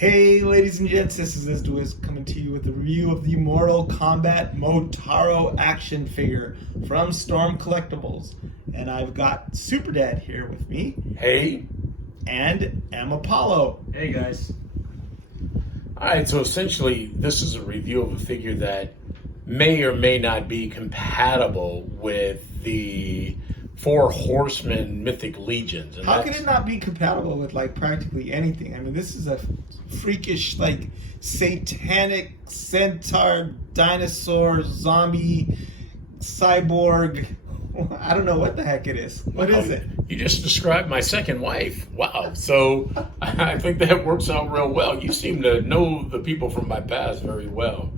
Hey, ladies and gents, this is Izduiz coming to you with a review of the Mortal Kombat Motaro action figure from Storm Collectibles. And I've got Super Dad here with me. Hey. And M. Apollo. Hey, guys. All right, so essentially, this is a review of a figure that may or may not be compatible with the Four Horsemen Mythic Legions. And how can it not be compatible with, like, practically anything? I mean, this is a freakish, like, satanic centaur, dinosaur, zombie, cyborg. I don't know what the heck it is. What is it? You just described my second wife. Wow. So I think that works out real well. You seem to know the people from my past very well.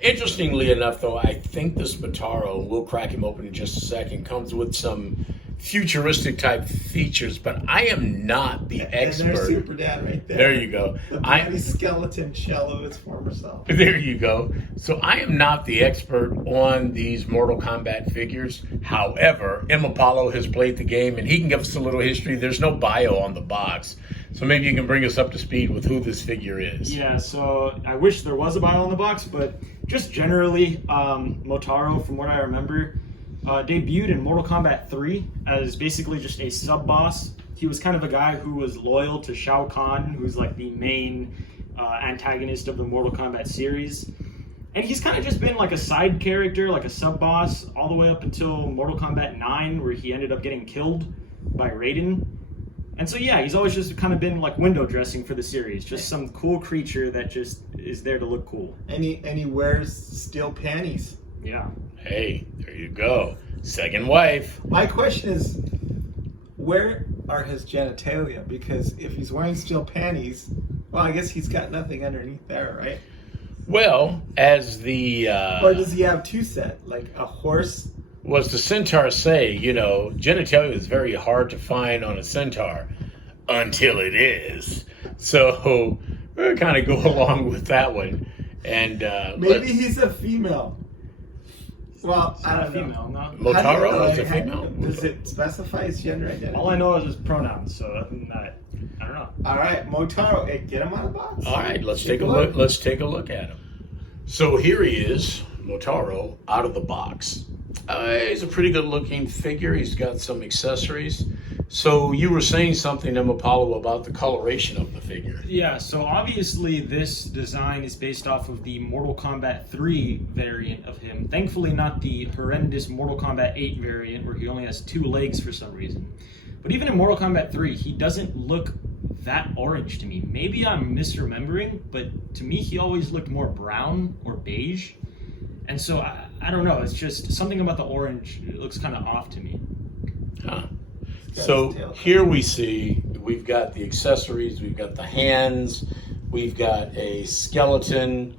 Interestingly enough, though, I think this Motaro, we'll crack him open in just a second, comes with some futuristic type features, but I am not the expert. And there's Super Dad right there. There you go. The bloody skeleton shell of his former self. There you go. So I am not the expert on these Mortal Kombat figures. However, M. Apollo has played the game, and he can give us a little history. There's no bio on the box. So maybe you can bring us up to speed with who this figure is. Yeah, so I wish there was a bio on the box, but just generally, Motaro, from what I remember, debuted in Mortal Kombat 3 as basically just a sub-boss. He was kind of a guy who was loyal to Shao Kahn, who's like the main antagonist of the Mortal Kombat series. And he's kind of just been like a side character, like a sub-boss, all the way up until Mortal Kombat 9, where he ended up getting killed by Raiden. And so yeah, he's always just kind of been like window dressing for the series, just some cool creature that just is there to look cool. And he wears steel panties. Yeah. Hey, there you go. Second wife. My question is, where are his genitalia? Because if he's wearing steel panties, well, I guess he's got nothing underneath there, right? Well, as the... or does he have two set, like a horse? Was the centaur say, you know, genitalia is very hard to find on a centaur until it is. So we'll kind of go along with that one. And maybe he's a female. Well, I don't know. Female, no. Motaro is a female. Does it specify his gender identity? All I know is his pronouns, so other than that, I don't know. All right, Motaro, hey, get him out of the box. All right, let's take a look. Let's take a look at him. So here he is, Motaro, out of the box. He's a pretty good looking figure. He's got some accessories. So you were saying something, M. Apollo, about the coloration of the figure. Yeah, so obviously this design is based off of the Mortal Kombat 3 variant of him. Thankfully not the horrendous Mortal Kombat 8 variant where he only has 2 legs for some reason. But even in Mortal Kombat 3, he doesn't look that orange to me. Maybe I'm misremembering, but to me he always looked more brown or beige. And so, I don't know, it's just something about the orange, it looks kind of off to me. Huh. So here we see, we've got the accessories, we've got the hands, we've got a skeleton,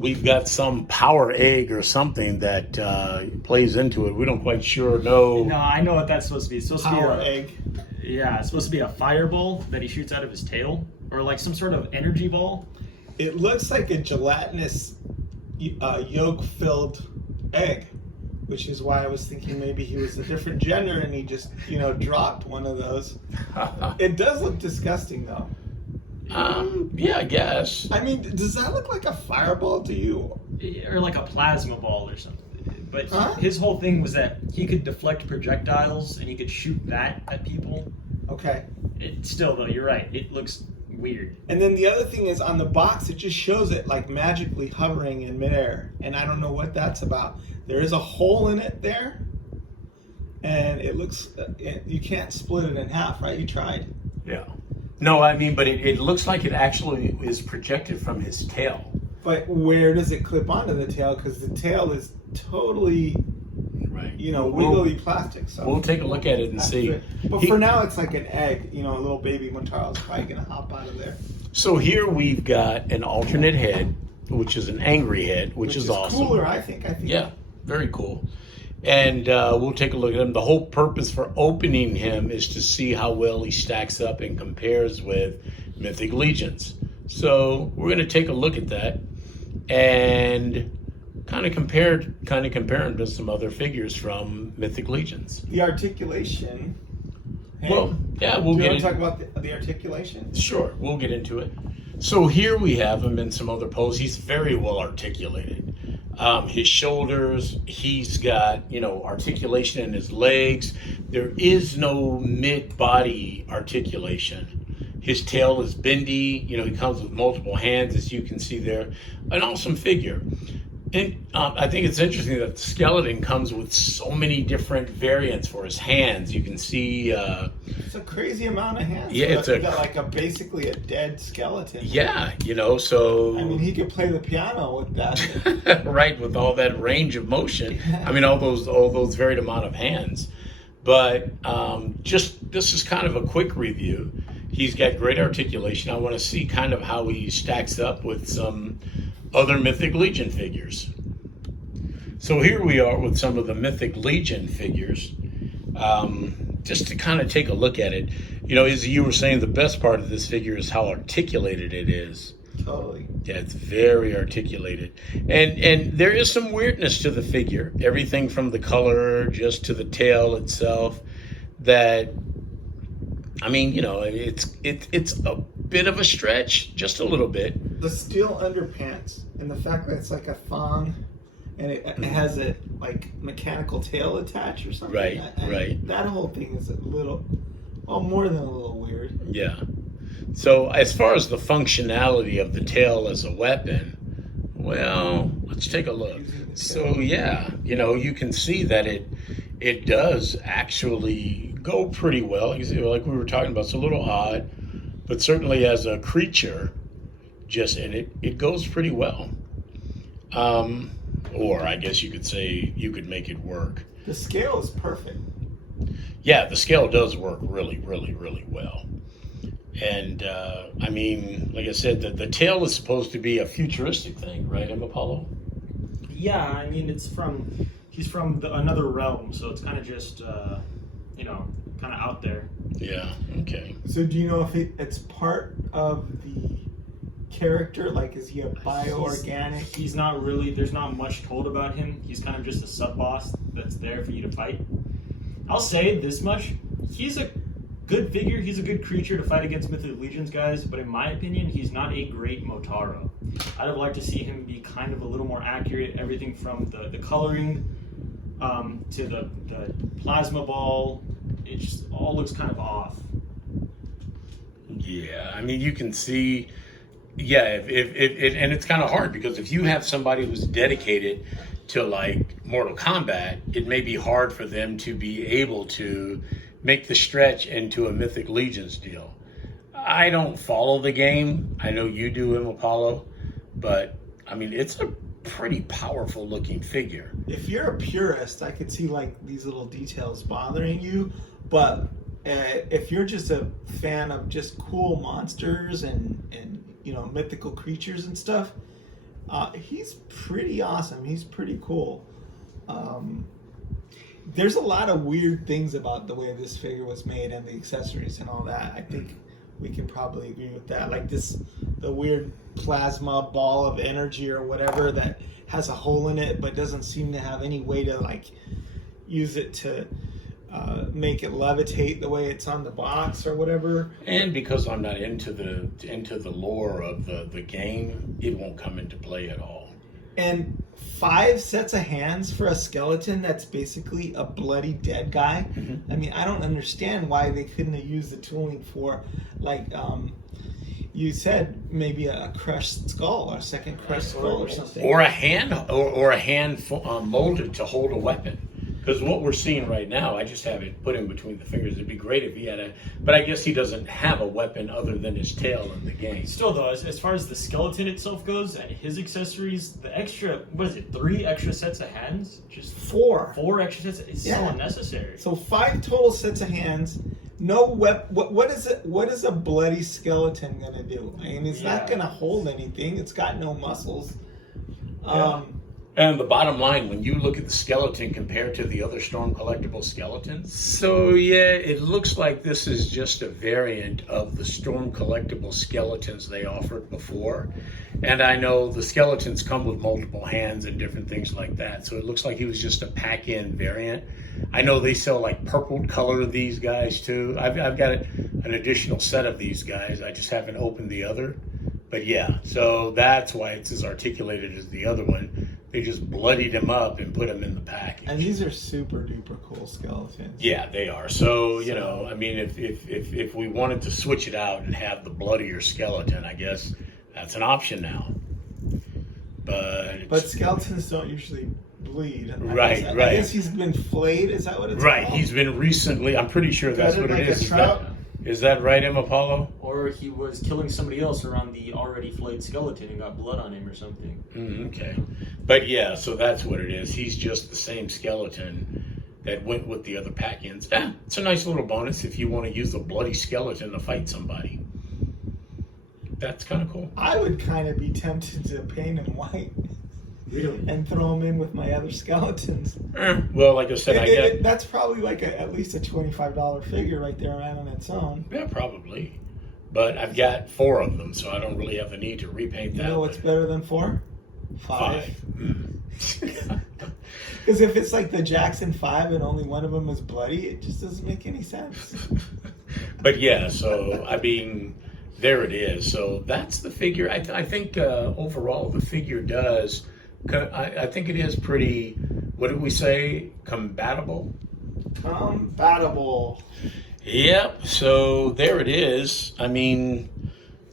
we've got some power egg or something that plays into it. We don't quite know. No, I know what that's supposed to be. It's supposed power to be egg. Yeah, it's supposed to be a fireball that he shoots out of his tail, or like some sort of energy ball. It looks like a gelatinous yolk-filled egg, which is why I was thinking maybe he was a different gender and he just, dropped one of those. It does look disgusting, though. Yeah, I guess. I mean, does that look like a fireball to you? Or like a plasma ball or something. But His whole thing was that he could deflect projectiles and he could shoot that at people. Okay. Still, though, you're right. It looks weird. And then the other thing is on the box, it just shows it like magically hovering in midair. And I don't know what that's about. There is a hole in it there. And it looks, you can't split it in half, right? You tried. Yeah. No, I mean, but it looks like it actually is projected from his tail. But where does it clip onto the tail? Because the tail is totally, right. Wiggly plastic. So we'll take a look at it and see. But for now, it's like an egg. A little baby Motaro's probably going to hop out of there. So here we've got an alternate head, which is an angry head, which is awesome. Cooler, I think. Yeah, very cool. And we'll take a look at him. The whole purpose for opening him is to see how well he stacks up and compares with Mythic Legions. So we're going to take a look at that and kind of compare him to some other figures from Mythic Legions. The articulation Well, yeah, we'll Do you get want to into talk about the articulation? Sure, we'll get into it. So here we have him in some other pose. He's very well articulated. His shoulders, he's got, articulation in his legs. There is no mid-body articulation. His tail is bendy. He comes with multiple hands, as you can see there. An awesome figure. And I think it's interesting that the skeleton comes with so many different variants for his hands. You can see... it's a crazy amount of hands. Yeah, it's got like basically a dead skeleton. Yeah, so... I mean, he could play the piano with that. Right, with all that range of motion. Yeah. I mean, all those varied amount of hands. But this is kind of a quick review. He's got great articulation. I want to see kind of how he stacks up with some other Mythic Legion figures. So here we are with some of the Mythic Legion figures. Just to kind of take a look at it. As you were saying, the best part of this figure is how articulated it is. Totally. Yeah, it's very articulated. And there is some weirdness to the figure. Everything from the color just to the tail itself. That, I mean, it's a bit of a stretch, just a little bit. The steel underpants and the fact that it's like a thong and it has a like mechanical tail attached or something. Right, right. That whole thing is a little, more than a little weird. Yeah. So as far as the functionality of the tail as a weapon, well, let's take a look. So yeah, you can see that it does actually go pretty well. You see, like we were talking about, it's a little odd, but certainly as a creature, it goes pretty well. Or I guess you could say you could make it work. The scale is perfect. Yeah, the scale does work really, really, really well. And I mean, like I said, the tail is supposed to be a futuristic thing, right, Apollo? Yeah, I mean, he's from another realm, so it's kind of just, kind of out there. Yeah, okay. So do you know if it's part of the character? Like, is he a bioorganic? He's not really, there's not much told about him. He's kind of just a sub-boss that's there for you to fight. I'll say this much, he's a good figure, he's a good creature to fight against Mythic Legions guys, but in my opinion, he's not a great Motaro. I'd have liked to see him be kind of a little more accurate, everything from the coloring to the plasma ball. It just all looks kind of off. Yeah, I mean, you can see, yeah, and it's kind of hard because if you have somebody who's dedicated to like Mortal Kombat, it may be hard for them to be able to make the stretch into a Mythic Legions deal. I don't follow the game. I know you do, Apollo, but I mean, it's a pretty powerful looking figure. If you're a purist, I could see like these little details bothering you, but if you're just a fan of just cool monsters and mythical creatures and stuff, he's pretty awesome. He's pretty cool. There's a lot of weird things about the way this figure was made and the accessories and all that. I think we can probably agree with that. Like the weird plasma ball of energy or whatever that has a hole in it but doesn't seem to have any way to like use it to make it levitate the way it's on the box or whatever. And because I'm not into the lore of the game, it won't come into play at all. And 5 sets of hands for a skeleton that's basically a bloody dead guy. Mm-hmm. I mean, I don't understand why they couldn't have used the tooling for, like, you said, maybe a crushed skull or a second crushed skull or something. Or a hand, or a hand molded to hold a weapon. Because what we're seeing right now, I just have it put in between the fingers. It'd be great if he had but I guess he doesn't have a weapon other than his tail in the game. Still though, as far as the skeleton itself goes, his accessories, the extra, 3 extra sets of hands? Just 4. 4 extra sets, it's so unnecessary. So 5 total sets of hands. No what is a bloody skeleton gonna do? I mean, it's not gonna hold anything. It's got no muscles. And the bottom line, when you look at the skeleton compared to the other Storm Collectible skeletons, so yeah, it looks like this is just a variant of the Storm Collectible skeletons they offered before. And I know the skeletons come with multiple hands and different things like that, so it looks like he was just a pack-in variant. I know they sell like purple color of these guys too. I've got an additional set of these guys. I just haven't opened the other. But yeah, so that's why it's as articulated as the other one. They just bloodied him up and put him in the package. And these are super duper cool skeletons. Yeah, they are. So, you know, I mean, if we wanted to switch it out and have the bloodier skeleton, I guess that's an option now. But skeletons don't usually bleed. Right. I guess he's been flayed. Is that what it's right. called? He's been recently. I'm pretty sure that's what like it is. A trout? Is that right, M. Apollo? Or he was killing somebody else around the already flayed skeleton and got blood on him or something. Okay. But yeah, so that's what it is. He's just the same skeleton that went with the other pack-ins. It's a nice little bonus if you want to use a bloody skeleton to fight somebody. That's kind of cool. I would kind of be tempted to paint him white. Really? And throw him in with my other skeletons. Well, like I said, that's probably like at least a $25 figure right there on its own. Yeah, probably. But I've got 4 of them, so I don't really have the need to repaint that. You know what's better than 4? 5. Mm. Because if it's like the Jackson 5 and only one of them is bloody, it just doesn't make any sense. But yeah, so I mean, there it is. So that's the figure. I think overall the figure does. I think it is pretty. What did we say? Compatible. Compatible. Yep. So there it is. I mean,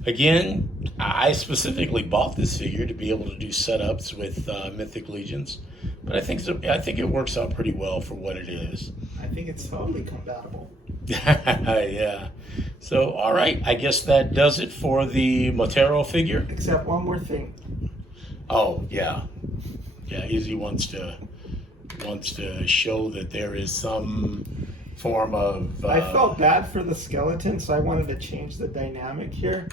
again, I specifically bought this figure to be able to do setups with Mythic Legions, but I think it works out pretty well for what it is. I think it's totally compatible. Yeah. So all right, I guess that does it for the Motaro figure. Except one more thing. Oh yeah. Izzy wants to show that there is some form of. I felt bad for the skeleton, so I wanted to change the dynamic here,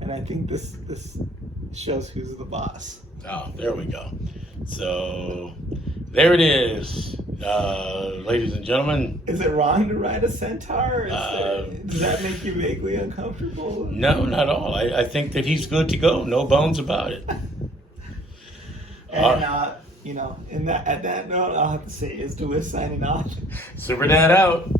and I think this shows who's the boss. Oh, there we go. So there it is, ladies and gentlemen. Is it wrong to ride a centaur? Does that make you vaguely uncomfortable? No, not at all. I think that he's good to go. No bones about it. And at that note, I'll have to say, is DeWitt signing off. Super Dad out.